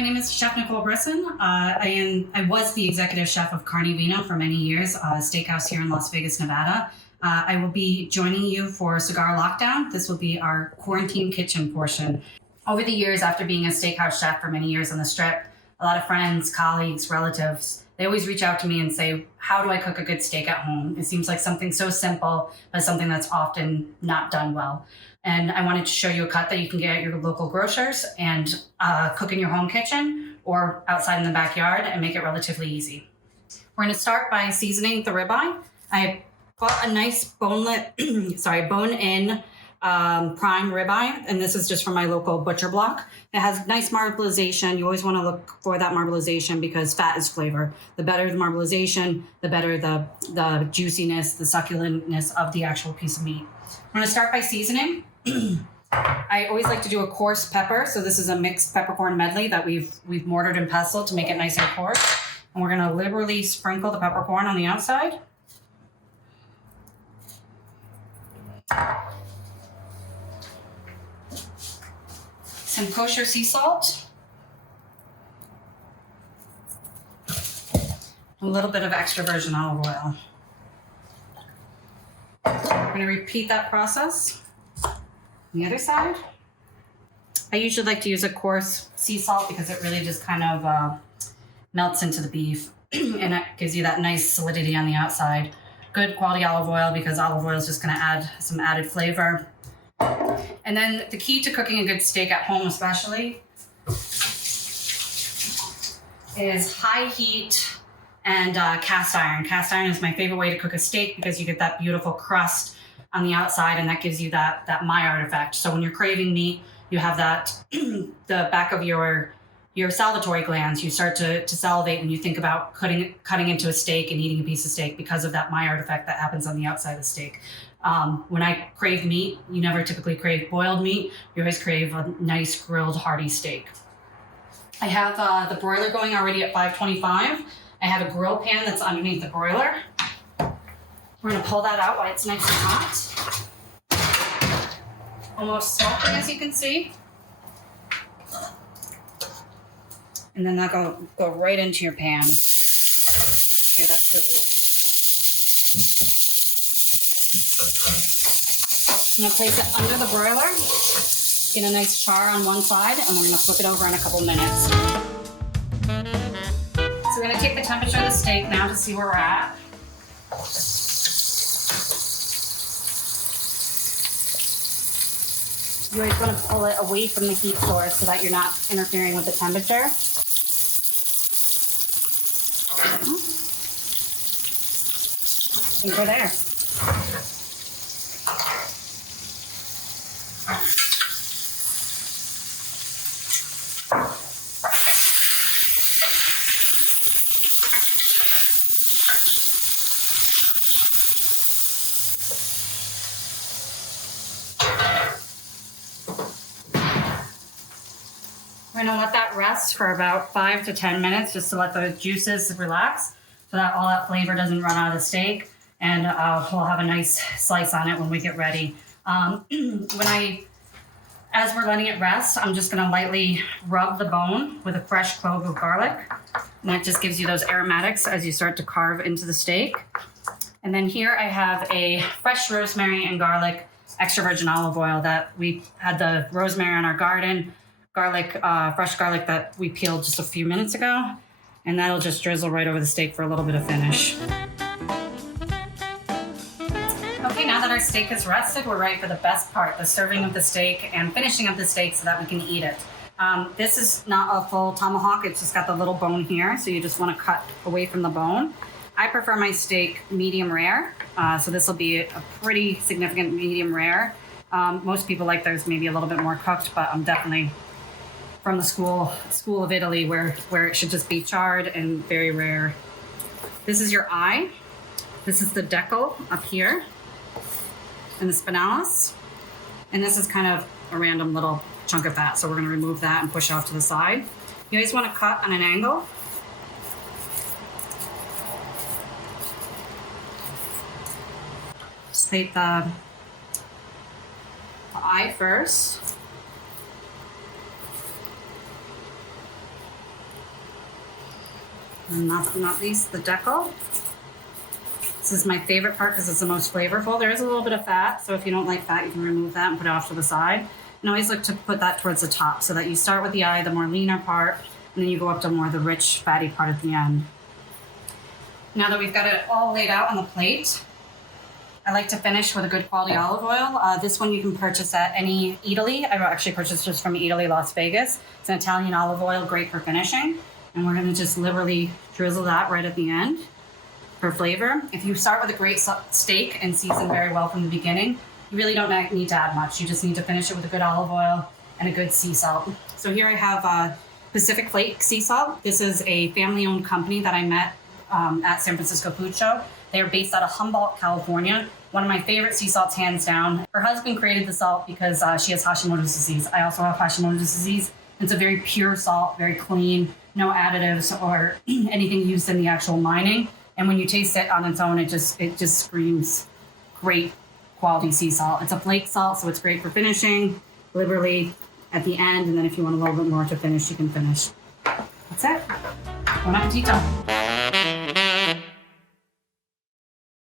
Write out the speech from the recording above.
my name is Chef Nicole Brisson. I was the executive chef of Carne Vino for many years, a steakhouse here in Las Vegas, Nevada. I will be joining you for Cigar Lockdown. This will be our quarantine kitchen portion. Over the years, after being a steakhouse chef for many years on the Strip, a lot of friends, colleagues, relatives, they always reach out to me and say, how do I cook a good steak at home? It seems like something so simple, but something that's often not done well. And I wanted to show you a cut that you can get at your local grocers and cook in your home kitchen or outside in the backyard and make it relatively easy. We're going to start by seasoning the ribeye. I bought a nice bone-in prime ribeye, and this is just from my local butcher block. It has nice marbleization. You always want to look for that marbleization because fat is flavor. The better the marbleization, the better the juiciness, the succulentness of the actual piece of meat. I'm going to start by seasoning. I always like to do a coarse pepper. So this is a mixed peppercorn medley that we've mortared and pestled to make it nice and coarse. And we're going to liberally sprinkle the peppercorn on the outside. Some kosher sea salt. A little bit of extra virgin olive oil. We're going to repeat that process on the other side. I usually like to use a coarse sea salt because it really just kind of melts into the beef and it gives you that nice solidity on the outside. Good quality olive oil because olive oil is just going to add some added flavor. And then the key to cooking a good steak at home especially is high heat and cast iron. Cast iron is my favorite way to cook a steak because you get that beautiful crust on the outside and that gives you that Maillard effect. So when you're craving meat, you have that, the back of your salivatory glands, you start to salivate when you think about cutting into a steak and eating a piece of steak because of that Maillard effect that happens on the outside of the steak. When I crave meat, you never typically crave boiled meat. You always crave a nice grilled hearty steak. I have the broiler going already at 525. I have a grill pan that's underneath the broiler. We're going to pull that out while it's nice and hot. Almost smoking, as you can see. And then that'll go right into your pan. Hear that sizzle. I'm going to place it under the broiler, get a nice char on one side, and we're going to flip it over in a couple minutes. So we're going to take the temperature of the steak now to see where we're at. You always want to pull it away from the heat source so that you're not interfering with the temperature. I think we're there. We're going to let that rest for about 5 to 10 minutes just to let the juices relax so that all that flavor doesn't run out of the steak, and we'll have a nice slice on it when we get ready. As we're letting it rest, I'm just going to lightly rub the bone with a fresh clove of garlic, and that just gives you those aromatics as you start to carve into the steak. And then here I have a fresh rosemary and garlic extra virgin olive oil that we had the rosemary on our garden. Fresh garlic that we peeled just a few minutes ago, and that'll just drizzle right over the steak for a little bit of finish. Okay, now that our steak is rested, we're ready for the best part, the serving of the steak and finishing of the steak so that we can eat it. This is not a full tomahawk, it's just got the little bone here, so you just want to cut away from the bone. I prefer my steak medium rare, so this will be a pretty significant medium rare. Most people like theirs maybe a little bit more cooked, but I'm definitely from the school of Italy where it should just be charred and very rare. This is your eye. This is the decal up here and the spinalis. And this is kind of a random little chunk of fat. So we're going to remove that and push it off to the side. You always want to cut on an angle. Just plate the eye first. And last but not least, the deco. This is my favorite part because it's the most flavorful. There is a little bit of fat, so if you don't like fat, you can remove that and put it off to the side. And I always look to put that towards the top so that you start with the eye, the more leaner part, and then you go up to more the rich, fatty part at the end. Now that we've got it all laid out on the plate, I like to finish with a good quality olive oil. This one you can purchase at any Eataly. I actually purchased this from Eataly Las Vegas. It's an Italian olive oil, great for finishing. And we're gonna just liberally drizzle that right at the end for flavor. If you start with a great steak and season very well from the beginning, you really don't need to add much. You just need to finish it with a good olive oil and a good sea salt. So here I have Pacific Flake Sea Salt. This is a family-owned company that I met at San Francisco Food Show. They are based out of Humboldt, California. One of my favorite sea salts, hands down. Her husband created the salt because she has Hashimoto's disease. I also have Hashimoto's disease. It's a very pure salt, very clean, no additives or anything used in the actual mining. And when you taste it on its own, it just screams great quality sea salt. It's a flake salt, so it's great for finishing, liberally at the end. And then if you want a little bit more to finish, you can finish. That's it. Bon appetito.